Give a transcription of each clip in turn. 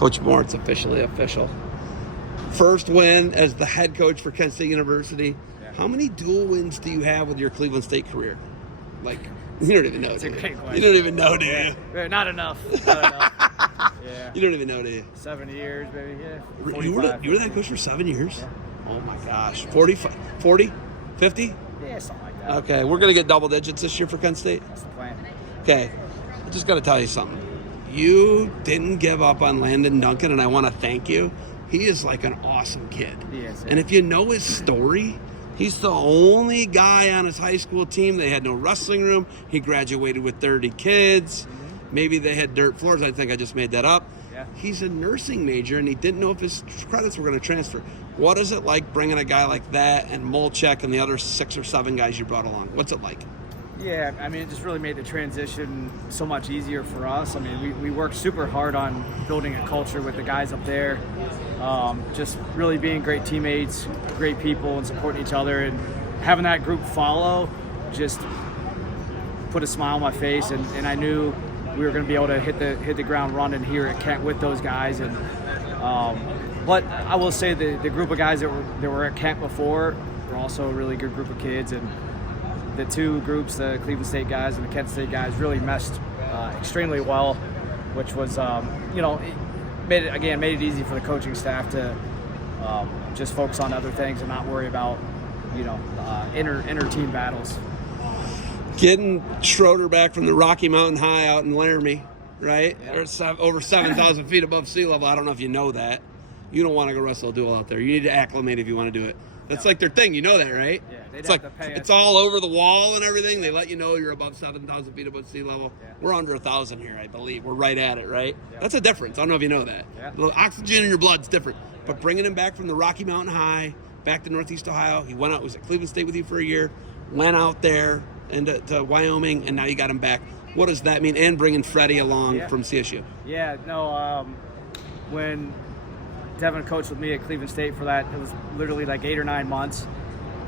Coach Moore, it's officially official. First win as the head coach for Kent State University. Yeah. How many dual wins do you have with your Cleveland State career? Like, you don't even know, It's do a you? great question. You don't even know, do you? Yeah, not enough. Not enough. Yeah. You don't even know, do you? 7 years, maybe. Yeah. You were 45. the head coach for 7 years? Yeah. Oh, my gosh. 40, 50? Yeah, something like that. Okay, we're going to get double digits this year for Kent State. That's the plan. Okay, I just got to tell you something. You didn't give up on Landon Duncan, and I want to thank you. He is like an awesome kid. He is, yeah. And if you know his story, he's the only guy on his high school team. They had no wrestling room. He graduated with 30 kids. Maybe they had dirt floors. I think I just made that up. Yeah. He's a nursing major, and he didn't know if his credits were going to transfer. What is it like bringing a guy like that and Molchek and the other 6 or 7 guys you brought along? What's it like? Yeah, I mean, it just really made the transition so much easier for us. I mean, we worked super hard on building a culture with the guys up there, just really being great teammates, great people, and supporting each other. And having that group follow just put a smile on my face, and I knew we were going to be able to hit the ground running here at Kent with those guys. And but I will say the group of guys that were at Kent before were also a really good group of kids, and the two groups, the Cleveland State guys and the Kent State guys, really meshed extremely well, which was, it made it easy for the coaching staff to just focus on other things and not worry about, inter team battles. Getting Schroeder back from the Rocky Mountain High out in Laramie, right? Yeah. There's over 7,000 feet above sea level. I don't know if you know that. You don't want to go wrestle a duel out there. You need to acclimate if you want to do it. That's like their thing. You know that, right? Yeah, it's like it's all over the wall and everything. They let you know you're above 7,000 feet above sea level. Yeah. We're under 1,000 here, I believe. We're right at it, right? Yeah. That's a difference. I don't know if you know that. Yeah. The oxygen in your blood's different. But bringing him back from the Rocky Mountain High back to Northeast Ohio, he went out. Was at Cleveland State with you for a year. Went out there into to Wyoming, and now you got him back. What does that mean? And bringing Freddie along from CSU. Yeah, no. When Devin coached with me at Cleveland State for that, it was literally like 8 or 9 months.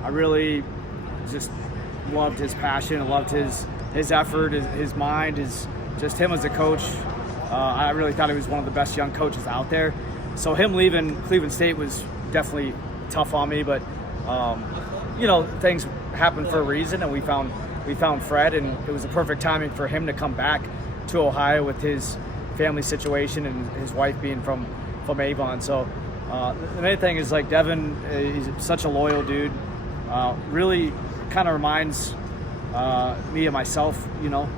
I really just loved his passion. I loved his effort, his mind, just him as a coach. I really thought he was one of the best young coaches out there. So him leaving Cleveland State was definitely tough on me, but things happen for a reason, and we found Fred, and it was the perfect timing for him to come back to Ohio with his family situation and his wife being from Avon. So the main thing is, like, Devin, he's such a loyal dude. Really kind of reminds me of myself,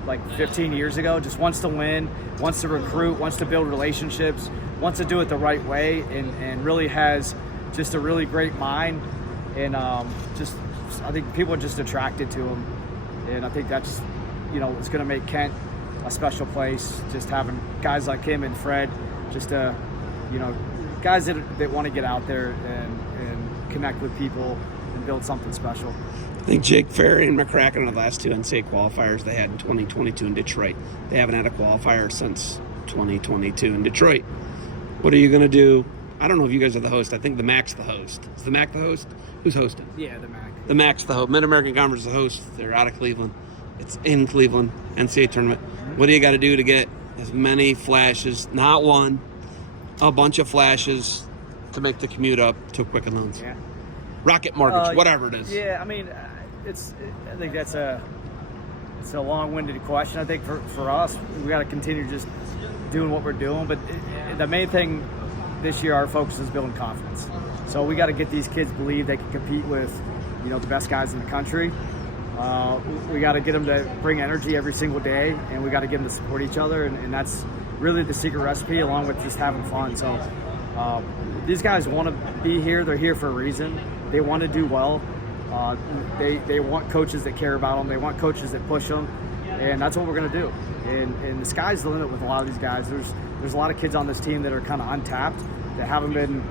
like 15 years ago. Just wants to win, wants to recruit, wants to build relationships, wants to do it the right way, and really has just a really great mind. And I think people are just attracted to him. And I think that's, it's going to make Kent a special place, just having guys like him and Fred, just guys that want to get out there and connect with people and build something special. I think Jake Ferry and McCracken are the last 2 NCAA qualifiers they had in 2022 in Detroit. They haven't had a qualifier since 2022 in Detroit. What are you going to do? I don't know if you guys are the host. I think the MAC's the host. Is the MAC the host? Who's hosting? Yeah, the MAC. The MAC's the host. Mid-American Conference is the host. They're out of Cleveland. It's in Cleveland, NCAA tournament. What do you got to do to get as many flashes, not one, a bunch of flashes, to make the commute up to Quicken Loans? Yeah. Rocket Mortgage, whatever it is. Yeah, I mean, I think it's a long-winded question. I think for us, we got to continue just doing what we're doing. But the main thing this year, our focus is building confidence. So we got to get these kids believe they can compete with, the best guys in the country. We got to get them to bring energy every single day, and we got to get them to support each other, and that's really the secret recipe, along with just having fun. So these guys want to be here. They're here for a reason. They want to do well. They want coaches that care about them. They want coaches that push them, and that's what we're going to do. And the sky's the limit with a lot of these guys. There's a lot of kids on this team that are kind of untapped, that haven't been,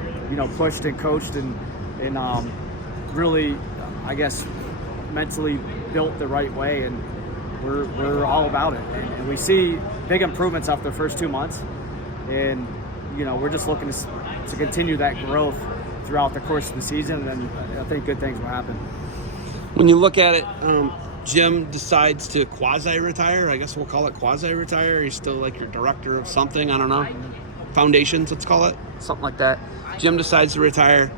pushed and coached and really, I guess, mentally built the right way, and we're all about it. And we see big improvements after the first 2 months, and we're just looking to continue that growth throughout the course of the season, and I think good things will happen. When you look at it, Jim decides to quasi-retire. I guess we'll call it quasi-retire. He's still like your director of something. I don't know. Foundations, let's call it, something like that. Jim decides to retire.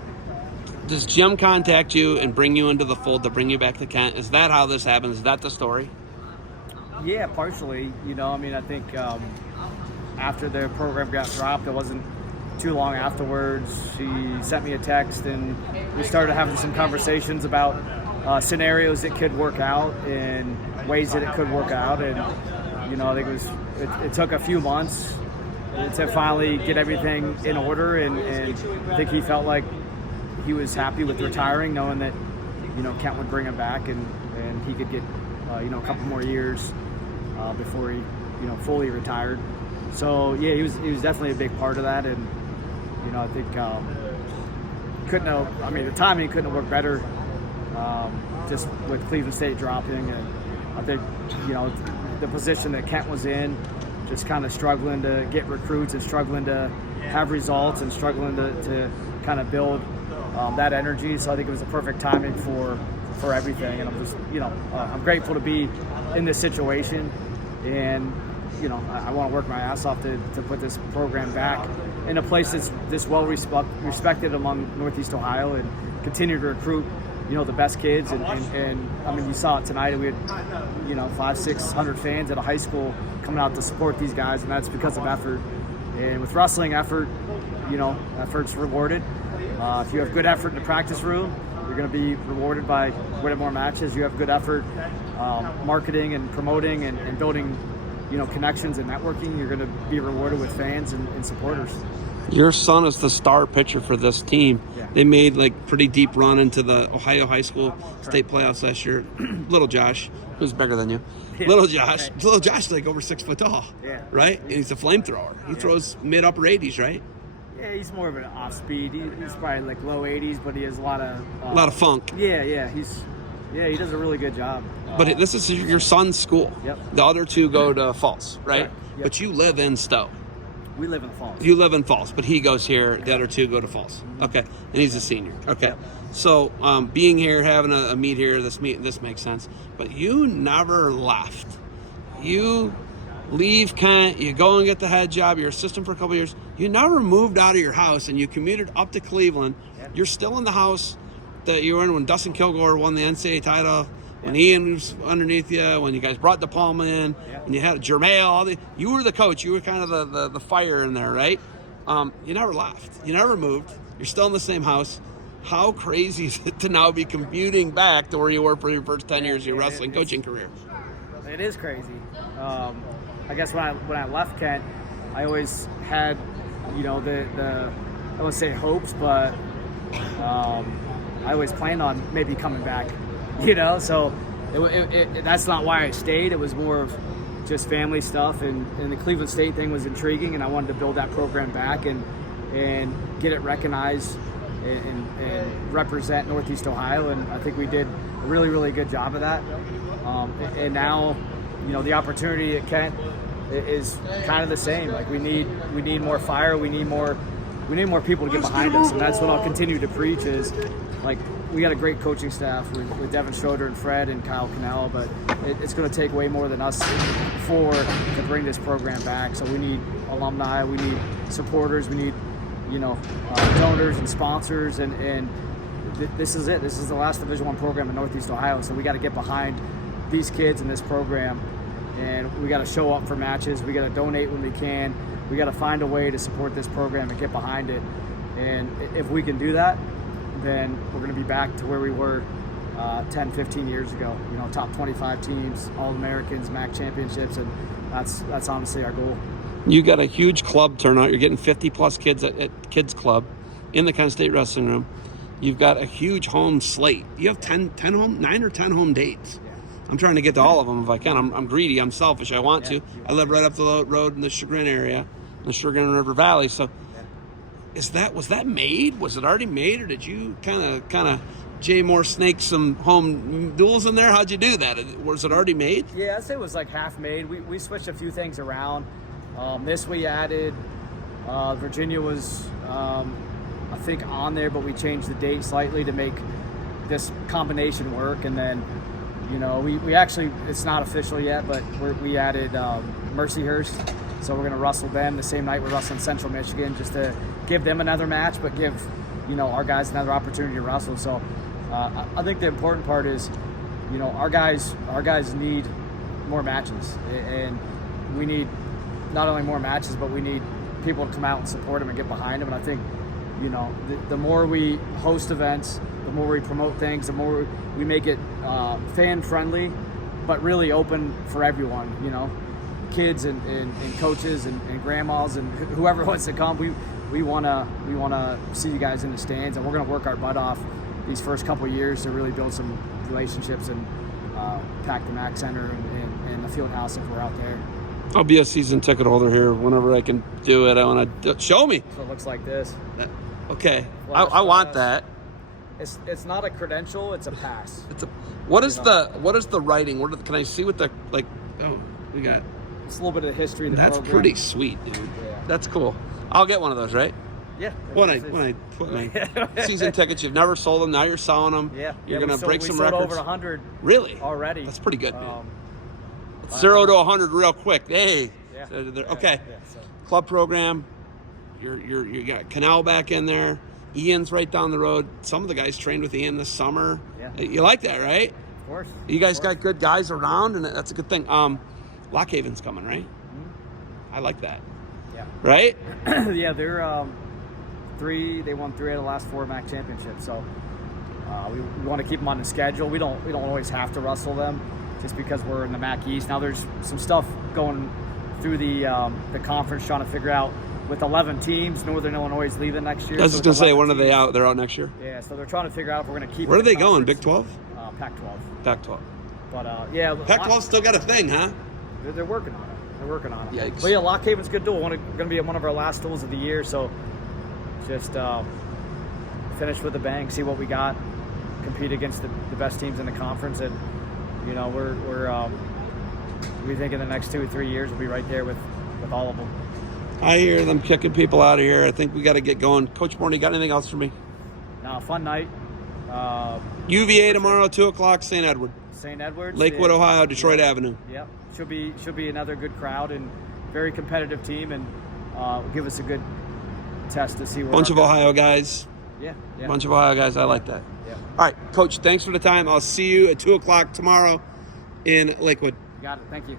Does Jim contact you and bring you into the fold to bring you back to Kent? Is that how this happens? Is that the story? Yeah, partially. I think after the program got dropped, it wasn't too long afterwards. He sent me a text, and we started having some conversations about scenarios that could work out and ways that it could work out. And I think it took a few months to finally get everything in order, and I think he felt like he was happy with retiring, knowing that Kent would bring him back, and he could get a couple more years before he fully retired. So yeah, he was definitely a big part of that, and I think the timing couldn't have worked better, just with Cleveland State dropping, and I think the position that Kent was in, just kind of struggling to get recruits and struggling to have results and struggling to kind of build that energy. So I think it was the perfect timing for everything, and I'm just I'm grateful to be in this situation, and I want to work my ass off to put this program back in a place that's this well respected among Northeast Ohio, and continue to recruit the best kids, and I mean, you saw it tonight. We had 500-600 fans at a high school coming out to support these guys, and that's because of effort. And with wrestling, effort's rewarded. If you have good effort in the practice room, you're going to be rewarded by winning more matches. You have good effort marketing and promoting and building connections and networking, you're going to be rewarded with fans and supporters. Your son is the star pitcher for this team. Yeah. They made pretty deep run into the Ohio high school state playoffs last year. Little Josh, who's bigger than you. Yeah. Little Josh is over 6 foot tall. Yeah. Right? And he's a flamethrower. He throws mid-upper 80s, right? Yeah, he's more of an off-speed. He's probably low 80s, but he has a lot of funk. Yeah. He does a really good job. But this is your son's school. Yep. The other two go to Falls, right? Yep. But you live in Stowe. We live in Falls. You live in Falls, but he goes here. The other two go to Falls. Mm-hmm. Okay, and he's a senior. Okay, yep. So being here, having a meet here, this makes sense. But you never left. You leave Kent, you go and get the head job. You're assistant for a couple of years. You never moved out of your house, and you commuted up to Cleveland. Yep. You're still in the house that you were in when Dustin Kilgore won the NCAA title. When Ian was underneath you, when you guys brought DePalma in, when you had Jermail, you were the coach. You were kind of the fire in there, right? You never left. You never moved. You're still in the same house. How crazy is it to now be commuting back to where you were for your first 10 years of your wrestling coaching career? It is crazy. I guess when I left Kent, I always had, the I won't say hopes, but I always planned on maybe coming back. So that's not why I stayed. It was more of just family stuff, and the Cleveland State thing was intriguing, and I wanted to build that program back and get it recognized and represent Northeast Ohio, and I think we did a really, really good job of that. And now, the opportunity at Kent is kind of the same. We need more fire. We need more people to get behind us, and that's what I'll continue to preach is we got a great coaching staff with Devin Schroeder and Fred and Kyle Cannell, but it's going to take way more than us to bring this program back. So we need alumni, we need supporters, we need donors and sponsors, and this is it. This is the last Division I program in Northeast Ohio, so we got to get behind these kids in this program, and we got to show up for matches. We got to donate when we can. We got to find a way to support this program and get behind it. And if we can do that, then we're going to be back to where we were 10, 15 years ago. Top 25 teams, All-Americans, MAC championships, and that's honestly our goal. You got a huge club turnout. You're getting 50-plus kids at Kids Club in the Kent State Wrestling Room. You've got a huge home slate. You have 9 or 10 home dates. Yeah. I'm trying to get to all of them if I can. I'm greedy. I'm selfish. I want to. I live right up the road in the Chagrin area, in the Chagrin River Valley. So was that made? Was it already made, or did you kind of Jay Moore snake some home duels in there? How'd you do that? Was it already made? Yeah, I'd say it was half made. We switched a few things around. This we added. Virginia was I think on there, but we changed the date slightly to make this combination work. And then we actually, it's not official yet, but we added Mercyhurst. So we're going to wrestle them the same night we're wrestling Central Michigan, just to give them another match, but give our guys another opportunity to wrestle. So I think the important part is, our guys need more matches, and we need not only more matches, but we need people to come out and support them and get behind them. And I think, the more we host events, the more we promote things, the more we make it fan friendly, but really open for everyone. Kids and coaches and grandmas and whoever wants to come. We want to see you guys in the stands, and we're going to work our butt off these first couple of years to really build some relationships and pack the MAC Center and the field house if we're out there. I'll be a season ticket holder here whenever I can do it. I want to show me. So it looks like this. Okay, I want that. It's not a credential; it's a pass. What is the writing? Can I see what the Oh, we got. It's a little bit of the history of the That's program. pretty sweet, dude. Yeah. That's cool. I'll get one of those, right? Yeah. When I put my season tickets, you've never sold them. Now you're selling them. Yeah. You're gonna break some we sold records. over 100. Really? Already. That's pretty good, man. 0 to 100 real quick. Hey. Yeah. Okay. Yeah, so. Club program. You got Canal back in there. Ian's right down the road. Some of the guys trained with Ian this summer. Yeah. You like that, right? Of course. You guys got good guys around, and that's a good thing. Lock Haven's coming, right? I like that. Yeah. Right? Yeah, they're they won 3 out of the last 4 MAC championships. So we want to keep them on the schedule. We don't always have to wrestle them just because we're in the MAC East. Now there's some stuff going through the conference trying to figure out with 11 teams. Northern Illinois is leaving next year. I was just gonna say, when are they out? They're out next year. Yeah, so they're trying to figure out if we're going to keep. Where are they going? Big 12? Pac-12. Pac-12. But yeah, Pac-12 still got a thing, huh? They're working on it. They're working on it. Yikes. But yeah, Lock Haven's a good duel. Going to be one of our last duels of the year. So just finish with a bang, see what we got, compete against the best teams in the conference, and we think in the next 2 or 3 years we'll be right there with all of them. I hear them kicking people out of here. I think we got to get going. Coach Morney, got anything else for me? Fun night. UVA tomorrow, 2 o'clock, St. Edward. St. Edwards. Lakewood, Ohio, Detroit Avenue. Yep. Should be another good crowd and very competitive team, and give us a good test to see where. Bunch of Ohio guys. Yeah. Bunch of Ohio guys. I like that. Yeah. All right, Coach, thanks for the time. I'll see you at 2 o'clock tomorrow in Lakewood. You got it. Thank you.